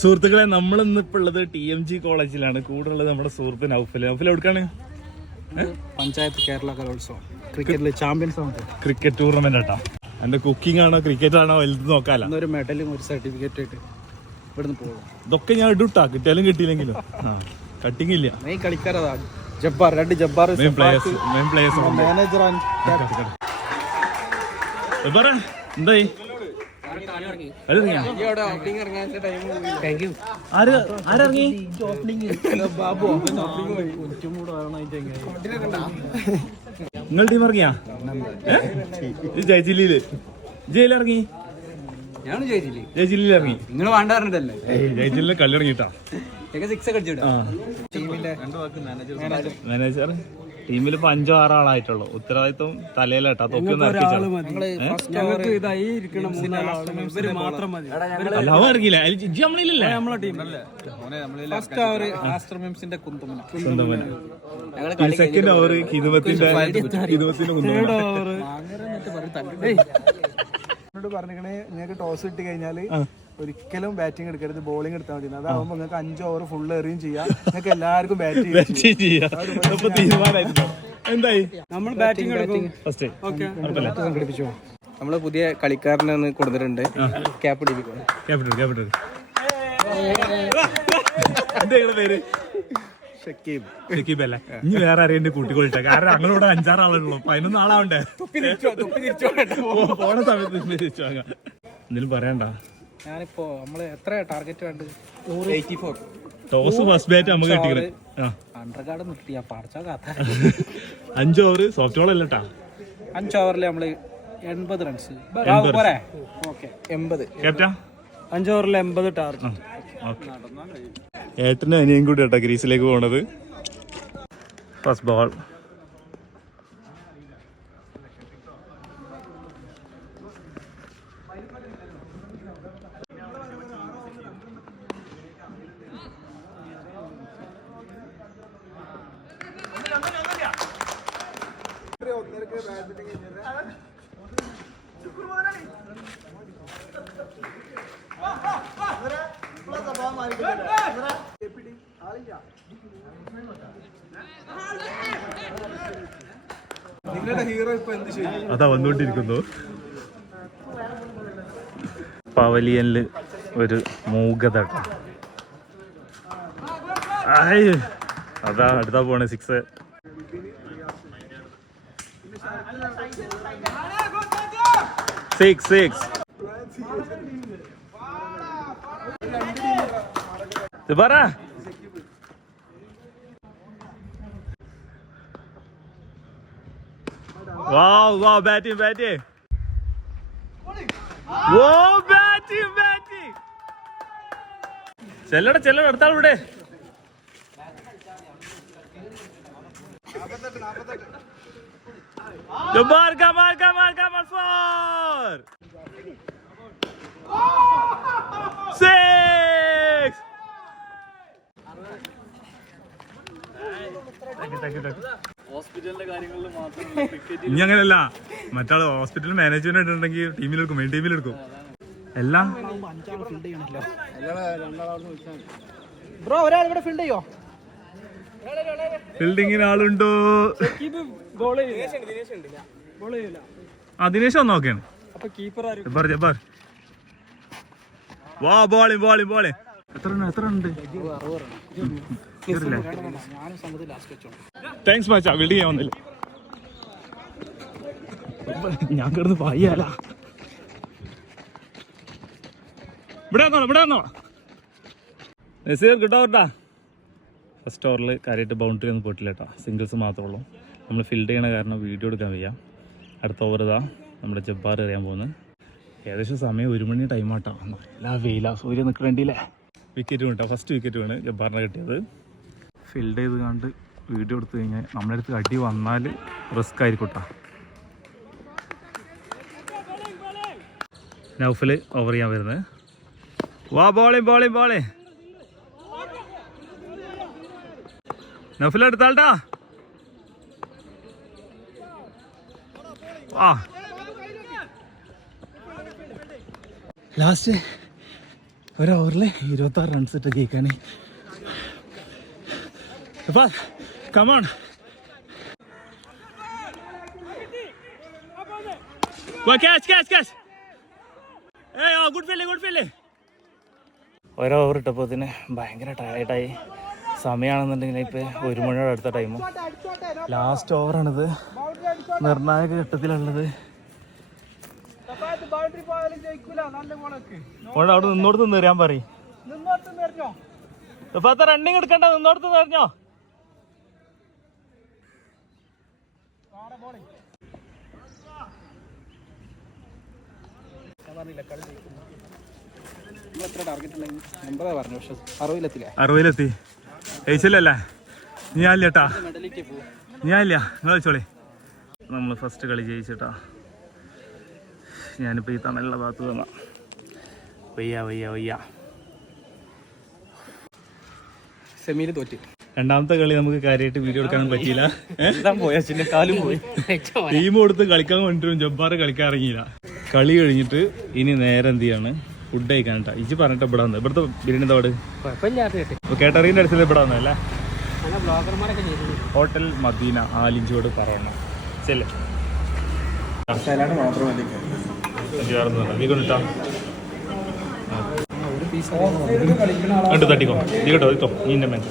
സുഹൃത്തുക്കളെ നമ്മൾ ഇന്നിപ്പോ ഉള്ളത് ടി എം ജി കോളേജിലാണ്. കൂടെ ഉള്ളത് നമ്മുടെ സുഹൃത്ത് നൗഫൽ നൗഫൽ എവിടെക്കാണ്? പഞ്ചായത്ത് കേരള കലോത്സവം. ക്രിക്കറ്റിലെ ചാമ്പ്യൻസ് ക്രിക്കറ്റ് ടൂർണമെന്റ് ആട്ടാ. എന്റെ കുക്കിംഗ് ആണോ ക്രിക്കറ്റ് ആണോ വലുത് നോക്കാല? ഒരു മെഡലും ഒരു സർട്ടിഫിക്കറ്റ് ആയിട്ട് ഇവിടുന്ന് പോകും ഇതൊക്കെ ഞാൻ ഇടുട്ടാ കിട്ടിയാലും കിട്ടിയില്ലെങ്കിലും. കട്ടിങ് ഇല്ല. മെയിൻ കളിക്കാരതാ ജബ്ബാർ രണ്ട് Jabbar main players main players manager എന്തായി? നിങ്ങൾ ടീം ഇറങ്ങിയാ? ജയജില്ലിയിൽ ജയിലിൽ ഇറങ്ങി. ജയജില്ലിൽ ഇറങ്ങി. നിങ്ങൾ വേണ്ട പറഞ്ഞിട്ടല്ലേ കല്ലിറങ്ങിട്ടാ സിക്സ് ഒക്കെ അടിച്ചിട്ട് മാനേജർ ടീമിൽ ഇപ്പൊ അഞ്ചോ ആറോ ആളായിട്ടുള്ളൂ. ഉത്തരവാദിത്വം തലയിലട്ടാ. നമ്മളില്ലല്ലേ നമ്മളെ ടീം ഫസ്റ്റ് അവർ ആസ്ട്രോമിംസിന്റെ കുന്തമന. സ്വന്തം സെക്കൻഡ് ഓവർ കുന്തമാണ് എന്നോട് പറഞ്ഞിരിക്കണേ നിങ്ങൾക്ക് ടോസ് കിട്ടി കഴിഞ്ഞാൽ ഒരിക്കലും ബാറ്റിംഗ് എടുക്കരുത് ബോളിംഗ് എടുത്താൽ മതി. അതാവുമ്പോ നിങ്ങൾക്ക് അഞ്ച് ഓവർ ഫുൾ എറിയും ചെയ്യാം. നിങ്ങൾക്ക് എല്ലാവർക്കും ബാറ്റ് ചെയ്യാം എന്തായി? നമ്മൾ ബാറ്റിംഗ് എടുക്കും. ഫസ്റ്റ് സംഘടിപ്പിച്ചു? നമ്മൾ പുതിയ കളിക്കാരനെ ഒന്ന് കൊടുത്തിട്ടുണ്ട് ക്യാപിറ്റൽ ക്യാപിറ്റൽ എന്താ നിങ്ങളുടെ പേര്? ഷക്കീബ്. ഷക്കീബ് അല്ലേ ഇനി വേറെ അറിയണ്ട കൂട്ടിക്കൊള്ളിട്ടെ കാരണം പതിനൊന്ന് ആളാവണ്ടേ? ഓ, പോണ സമയത്ത് തിരിച്ചു വാങ്ങാം. എന്തെങ്കിലും പറയണ്ട? ഞാനിപ്പോ നമ്മൾ എത്ര ടാർഗറ്റ് വേണ്ടത് eighty four toss first bat നമുക്ക് കിട്ടിയത് ആ. അണ്ടർഗാർഡ് നിർത്തി. ആ പാടച്ച കാത്ത അഞ്ച് ഓവർ സോഫ്റ്റ് ബോൾ അല്ലട്ടാ അഞ്ച് ഓവറിൽ നമ്മൾ എൺപത് റൺസ് പോരെ? ഓക്കെ. എൺപത്. അഞ്ച് ഓവറിൽ എൺപത് ടാർഗറ്റ് ഏട്ടനും അനിയും കൂടി കേട്ടോ ഗ്രീസിലേക്ക് പോണത്. ഫസ്റ്റ് ബോൾ നിങ്ങളുടെ ഹീറോ ഇപ്പൊ എന്ത് ചെയ്യും? അതാ വന്നുകൊണ്ടിരിക്കുന്നു. പവലിയനിൽ ഒരു മൂകത. അതാ അടുത്താ പോണേ സിക്സ് സിക്സ് സിക്സ് പറ Wow, wow, batting, batting. Wow, batting, batting. ചെല്ലട ചെല്ലട അടുത്താൾ ഇവിടെ ജബ്ബാർ marca, marca, കമാൽ ഫോർ Six. ഇനി അങ്ങനെയല്ല മറ്റാൾ ഹോസ്പിറ്റൽ മാനേജ്മെന്റ് ഉണ്ടെങ്കിൽ ടീമിലെടുക്കും മെയിൻ ടീമിലെടുക്കും എല്ലാം ബ്രോ ഒരാൾ ഇവിടെ ഫീൽഡ് ചെയ്യോ? ഫീൽഡിങ്ങിന് ആളുണ്ടോ? ആ ദിനേശ് വന്ന് നോക്കിയാണ്. അപ്പൊ കീപ്പർ ആരും? ജബ്ബാർ ജബ്ബാർ വാ ബോളി ബോളി ബോളി എത്ര ഉണ്ട് എത്ര ഉണ്ട് താങ്ക്സ് മാച്ചാ ബിൽഡ് ചെയ്യാൻ വന്നില്ല ഞാൻ കിടന്ന് പായ്യാല ഇവിടെ വന്നോ ഇവിടെ വന്നോ. നസീർ കേട്ടാ ഫസ്റ്റ് ഓവറിൽ കാര്യമായിട്ട് ബൗണ്ടറി ഒന്നും പോയിട്ടില്ല കേട്ടോ. സിംഗിൾസ് മാത്രമേ ഉള്ളൂ. നമ്മൾ ഫിൽഡ് ചെയ്യണ കാരണം വീഡിയോ എടുക്കാൻ വയ്യ. അടുത്ത ഓവർ ഇതാ നമ്മുടെ ജബ്ബാർ എറിയാൻ പോകുന്നത് ഏകദേശം സമയം ഒരു മണി ടൈം ആട്ടോ. നല്ല വെയില. സൂര്യൻ നിൽക്കണ്ടില്ലേ വിക്കറ്റ് വീട്ടോ ഫസ്റ്റ് വിക്കറ്റ് വീണ് ജബ്ബാറിനെ കിട്ടിയത്. ഫിൽഡ് ചെയ്ത് കണ്ട് വീഡിയോ എടുത്തു കഴിഞ്ഞാൽ നമ്മുടെ അടുത്ത് അടി വന്നാൽ റിസ്ക് ആയിരിക്കട്ടോ. നൗഫിൽ ഓവർ ചെയ്യാൻ വരുന്നത് വാ ബോളി ബോളി ബോളി നൗഫിൽ എടുത്താൾട്ടാ ആ. ലാസ്റ്റ് ഒരു ഓവറിൽ ഇരുപത്തി ആറ് റൺസ് ഇട്ട് ജയിക്കാൻ come on catch catch catch good field good field ഓരോ ഓവർ ഇട്ടപ്പോൾ തന്നെ ഭയങ്കര ടയർഡായി സമയമാണെന്നുണ്ടെങ്കിൽ ഇപ്പോൾ ഒരു മണിയോട് അടുത്ത ടൈമും ലാസ്റ്റ് ഓവറാണിത് നിർണായക ഘട്ടത്തിലുള്ളത് അവിടെ അവിടെ നിന്നോടത്ത് നിറയാൻ പറയും. റണ്ണിങ് എടുക്കണ്ട നിന്നോടത്ത് നിറഞ്ഞോ അറുപതിലെത്തി. ജയിച്ചില്ലല്ലേ ഞാൻ ഇല്ലേട്ടാ ഞാൻ ഇല്ല നിങ്ങൾ വെച്ചോളി നമ്മൾ ഫസ്റ്റ് കളി ജയിച്ചിട്ടാ. ഞാനിപ്പോൾ ഈ തണലുള്ള ഭാഗത്ത് വന്ന. വയ്യ വയ്യ വയ്യ. സെമിയിൽ തോറ്റ്. രണ്ടാമത്തെ കളി നമുക്ക് കാര്യമായിട്ട് വീഡിയോ എടുക്കാനും പറ്റിയില്ല. ടീം കൊടുത്ത് കളിക്കാൻ വേണ്ടിട്ടും ജബ്ബാറ് കളിക്കാൻ ഇറങ്ങിയില്ല. കളി കഴിഞ്ഞിട്ട് ഇനി നേരെ എന്ത് ചെയ്യാണ്? ഫുഡ് കഴിക്കാൻ കേട്ടോ ഇജ് പറഞ്ഞിട്ട് ഇവിടെ വന്നത് ഇവിടുത്തെ ബിരിയാണി തോട് കേട്ടറിയുടെ അടുത്തത് ഇവിടെ വന്നതല്ലേ ഹോട്ടൽ മദീന ആലിഞ്ചോട് പറയണം. ചെല്ലേ സലാഡ് മാത്രം മതി. നീ കൊണ്ടിട്ടാ ഒരു പീസ് കണ്ടു തട്ടിക്കോ. നീ കേട്ടോ കേട്ടോ നീ എന്റെ മേൻ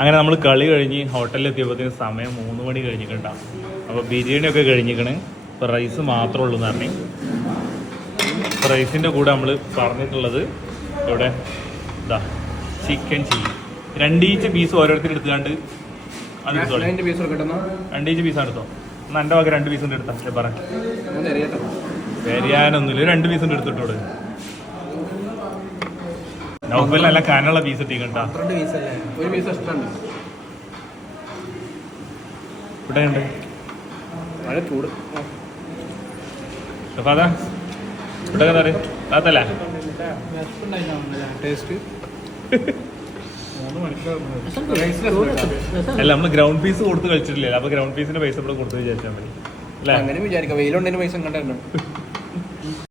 അങ്ങനെ നമ്മൾ കളി കഴിഞ്ഞ് ഹോട്ടലിൽ എത്തിയപ്പോഴത്തേന് സമയം മൂന്ന് മണി കഴിഞ്ഞിട്ടുണ്ടാവും അപ്പോൾ ബിരിയാണി ഒക്കെ കഴിഞ്ഞിക്കണ് ഇപ്പോൾ റൈസ് മാത്രമേ ഉള്ളൂ എന്ന് പറഞ്ഞു. റൈസിന്റെ കൂടെ നമ്മൾ പറഞ്ഞിട്ടുള്ളത് ഇവിടെ ഇതാ ചിക്കൻ ചില്ലി രണ്ടീച്ച് പീസ് ഓരോരുത്തർ എടുത്തുകൊണ്ട് അതിന്റെ പീസ് കിട്ടുന്ന രണ്ടീച്ച് പീസ് എടുത്തോ. എന്നാൽ എന്റെ വക രണ്ട് പീസ് കൊണ്ട് എടുത്താ. അല്ലേ പറ. വരിയാനൊന്നുമില്ല രണ്ട് പീസ് കൊണ്ട് എടുത്തിട്ടോട് നൗഫൽ നല്ല കനുള്ള പീസ് ഇട്ടിക്കണ്ട രണ്ട് ഒരു പീസ് ഇഷ്ടമുണ്ട് ഇവിടെ ഉണ്ട്. മഴ ചൂട്. അതാ. ഇവിടെ എന്താ പറയുക? അതല്ലേ ടേസ്റ്റ്. അല്ല നമ്മൾ ഗ്രൗണ്ട് പീസ് കൊടുത്ത് കളിച്ചിട്ടില്ല അപ്പൊ ഗ്രൗണ്ട് പീസിന്റെ പൈസ ഇവിടെ കൊടുത്ത് വിചാരിച്ചാൽ മതി. അല്ലേ? അങ്ങനെ വിചാരിക്കാം. വെയിലുണ്ടെങ്കിൽ പൈസ കണ്ടുണ്ട്